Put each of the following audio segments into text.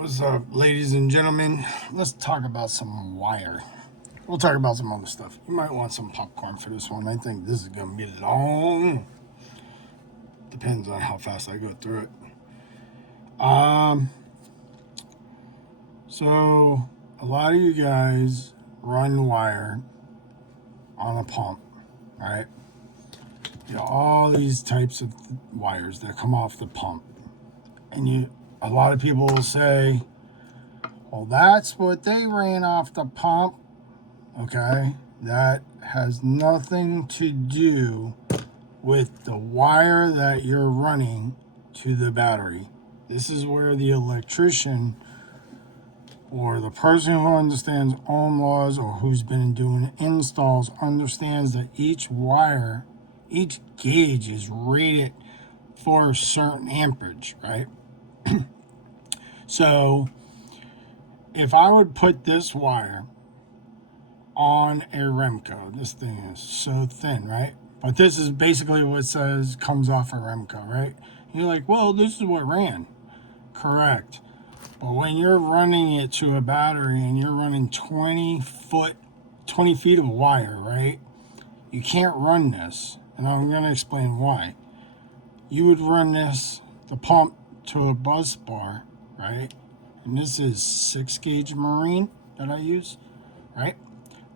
What's up, ladies and gentlemen? Let's talk about some wire. We'll talk about some other stuff. You might want some popcorn for this one. I think this is going to be long. Depends on how fast I go through it. So a lot of you guys run wire on a pump, right? You know, all these types of wires that come off the pump. And a lot of people will say, well, that's what they ran off the pump. Okay, that has nothing to do with the wire that you're running to the battery. This is where the electrician or the person who understands ohm laws or who's been doing installs understands that each wire, each gauge is rated for a certain amperage, right? So if I would put this wire on a Remco, this thing is so thin, right? But this is basically what says comes off a Remco, right? You're like, well, this is what ran. Correct. But when you're running it to a battery and you're running 20 feet of wire, right? You can't run this. And I'm going to explain why. You would run the pump to a bus bar, right? And this is 6-gauge marine that I use, right?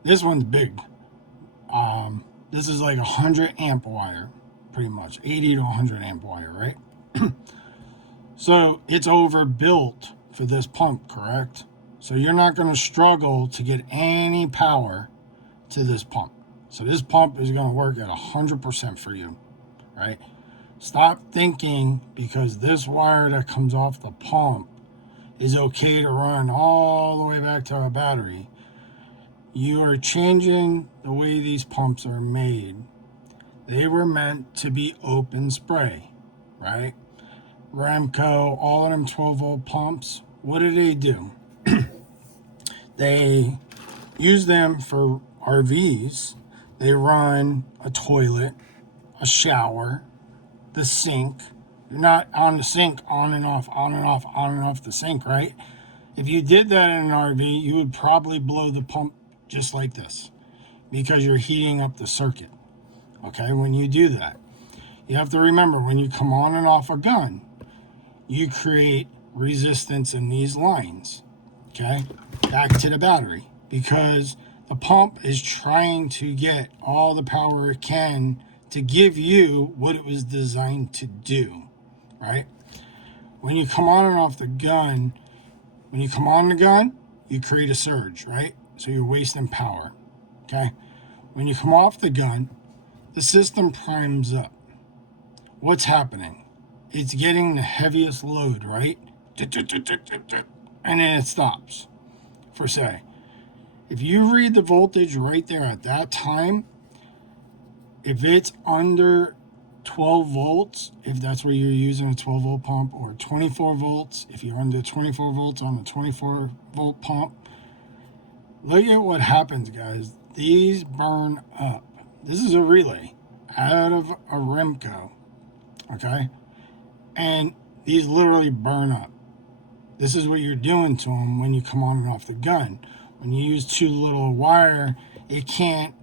This one's big. This is like 100 amp wire, pretty much 80 to 100 amp wire, right? So it's overbuilt for this pump, correct? So you're not going to struggle to get any power to this pump. So this pump is going to work at 100% for you, right? Stop thinking because this wire that comes off the pump is okay to run all the way back to a battery. You are changing the way these pumps are made. They were meant to be open spray, right? Remco, all of them 12-volt pumps, what do? They use them for RVs. They run a toilet, a shower, the sink. You're not on the sink on and off, on and off, on and off the sink, right? If you did that in an RV, you would probably blow the pump just like this because you're heating up the circuit. Okay, when you do that, you have to remember when you come on and off a gun, you create resistance in these lines. Okay, back to the battery because the pump is trying to get all the power it can to give you what it was designed to do, right? When you come on and off the gun, when you come on the gun, you create a surge, right? So you're wasting power, okay? When you come off the gun, the system primes up. What's happening? It's getting the heaviest load, right? And then it stops, for say. If you read the voltage right there at that time, if it's under 12 volts, if that's where you're using a 12-volt pump, or 24 volts, if you're under 24 volts on a 24-volt pump, look at what happens, guys. These burn up. This is a relay out of a Remco, okay? And these literally burn up. This is what you're doing to them when you come on and off the gun. When you use too little wire, it can't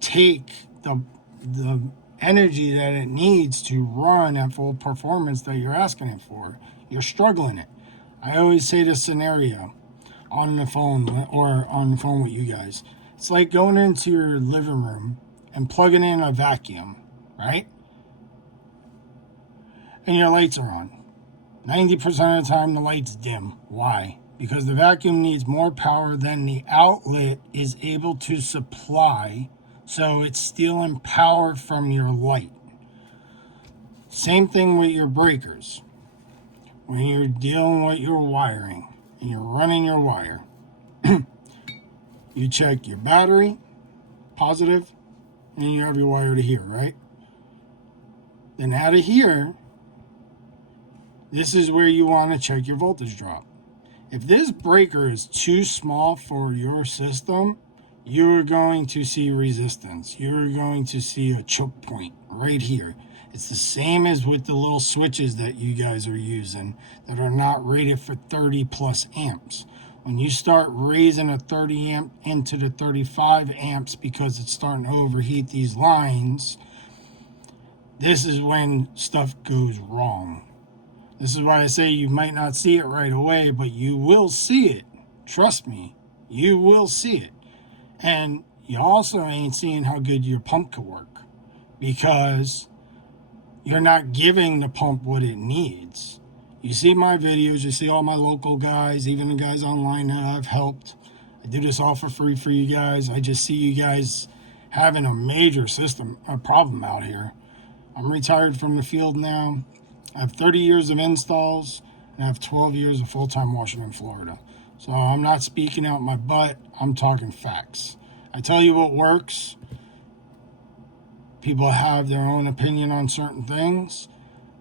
take the energy that it needs to run at full performance that you're asking it for. You're struggling it. I always say this scenario on the phone with you guys. It's like going into your living room and plugging in a vacuum, right? And your lights are on. 90% of the time the lights dim. Why? Because the vacuum needs more power than the outlet is able to supply, so it's stealing power from your light. Same thing with your breakers. When you're dealing with your wiring and you're running your wire, you check your battery, positive, and you have your wire to here, right? Then out of here, this is where you want to check your voltage drop. If this breaker is too small for your system, you're going to see resistance. You're going to see a choke point right here. It's the same as with the little switches that you guys are using that are not rated for 30 plus amps. When you start raising a 30 amp into the 35 amps because it's starting to overheat these lines, this is when stuff goes wrong. This is why I say you might not see it right away, but you will see it. Trust me, you will see it. And you also ain't seeing how good your pump could work because you're not giving the pump what it needs. You see my videos, you see all my local guys, even the guys online that I've helped. I do this all for free for you guys. I just see you guys having a major a problem out here. I'm retired from the field now. I have 30 years of installs and I have 12 years of full-time washing in Florida. So I'm not speaking out my butt. I'm talking facts. I tell you what works. People have their own opinion on certain things.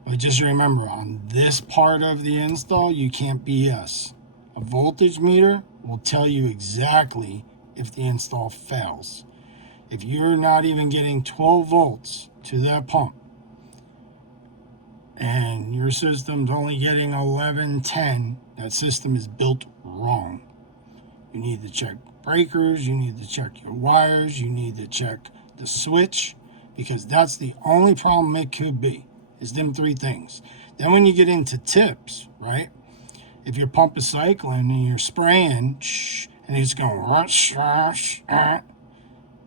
But just remember, on this part of the install, you can't BS. A voltage meter will tell you exactly if the install fails. If you're not even getting 12 volts to that pump, and your system's only getting 11, 10, that system is built wrong. You need to check breakers, you need to check your wires, you need to check the switch, because that's the only problem it could be, is them three things. Then when you get into tips, right? If your pump is cycling and you're spraying, and it's going,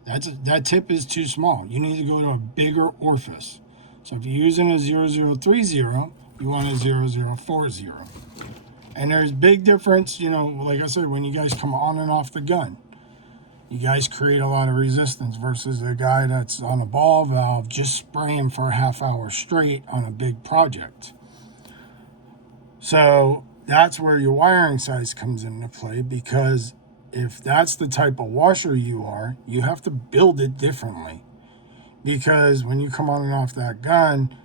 that tip is too small. You need to go to a bigger orifice. So if you're using a 0030, you want a 0040. And there's big difference, like I said, when you guys come on and off the gun. You guys create a lot of resistance versus the guy that's on a ball valve just spraying for a half hour straight on a big project. So that's where your wiring size comes into play, because if that's the type of washer you are, you have to build it differently. Because when you come on and off that gun,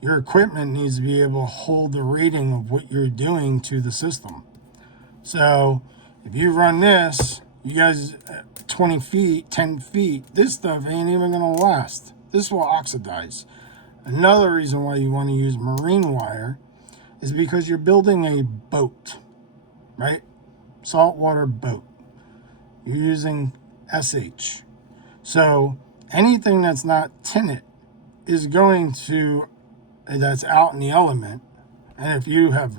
your equipment needs to be able to hold the rating of what you're doing to the system. So if you run this, you guys 20 feet, 10 feet, this stuff ain't even going to last. This will oxidize. Another reason why you want to use marine wire is because you're building a boat, right? Saltwater boat. You're using SH. So anything that's not tinted is going to, that's out in the element. And if you have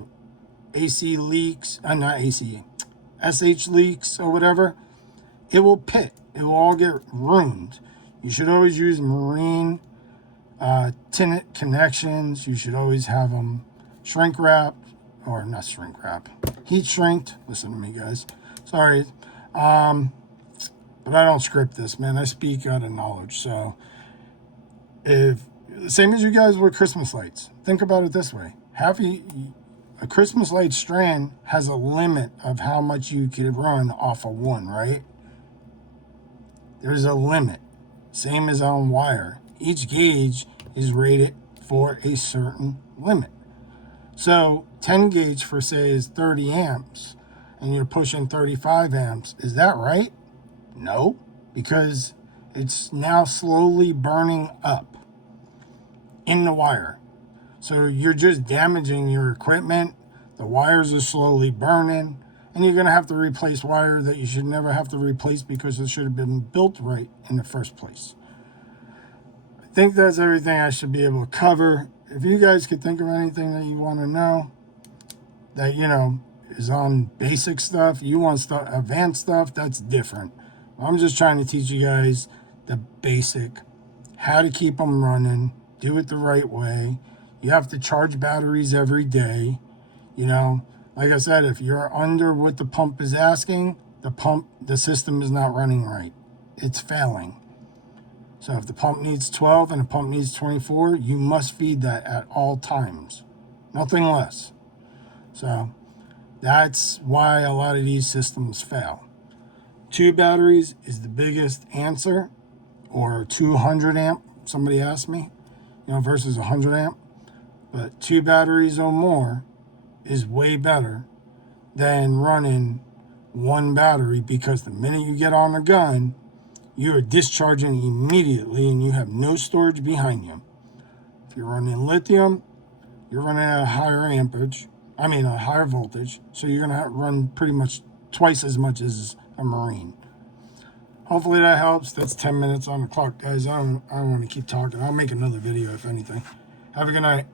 AC leaks, not AC, SH leaks or whatever, it will pit. It will all get ruined. You should always use marine tinted connections. You should always have them shrink wrapped, or not shrink wrap, heat shrinked. Listen to me, guys. Sorry. But I don't script this, man. I speak out of knowledge. So same as you guys with Christmas lights. Think about it this way. A Christmas light strand has a limit of how much you could run off of one, right? There's a limit. Same as on wire. Each gauge is rated for a certain limit. So 10 gauge for say is 30 amps and you're pushing 35 amps. Is that right? No, because it's now slowly burning up in the wire. So you're just damaging your equipment. The wires are slowly burning, and you're going to have to replace wire that you should never have to replace because it should have been built right in the first place. I think that's everything I should be able to cover. If you guys could think of anything that you want to know that, is on basic stuff, you want stuff, advanced stuff, that's different. I'm just trying to teach you guys the basic, how to keep them running, do it the right way. You have to charge batteries every day. Like I said, if you're under what the pump is asking, the system is not running right. It's failing. So if the pump needs 12 and the pump needs 24, you must feed that at all times. Nothing less. So that's why a lot of these systems fail. 2 batteries is the biggest answer, or 200 amp, somebody asked me, versus 100 amp. But 2 batteries or more is way better than running 1 battery, because the minute you get on the gun, you are discharging immediately and you have no storage behind you. If you're running lithium, you're running at a higher ampage. I mean, a higher voltage. So you're going to run pretty much twice as much as a marine. Hopefully that helps. That's 10 minutes on the clock, guys. I don't want to keep talking. I'll make another video if anything. Have a good night.